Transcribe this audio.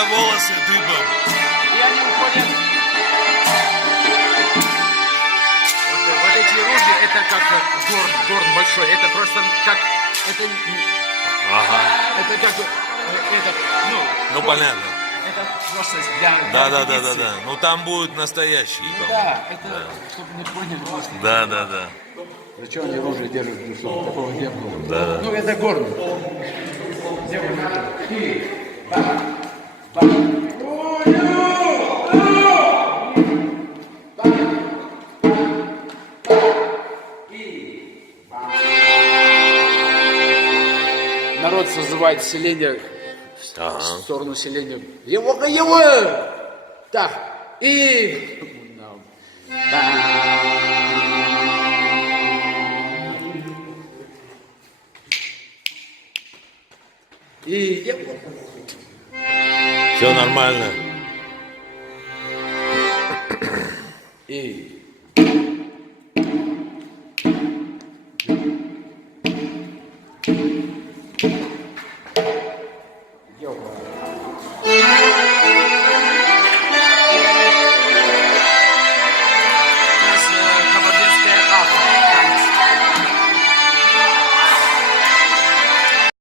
меня волосы дыбом. И они уходят. Вот эти ружья, это как горн большой. Это просто как... Ага. Это как... Ну понятно. Это просто для Да. традиции. Ну там будут настоящие. Ну да, это, чтобы не поняли просто. Да. Зачем они оружие держат, чтобы такого не было? Да. Ну это горн. Народ созывает селение в сторону селения. Его! Так, и... И... Все нормально. И...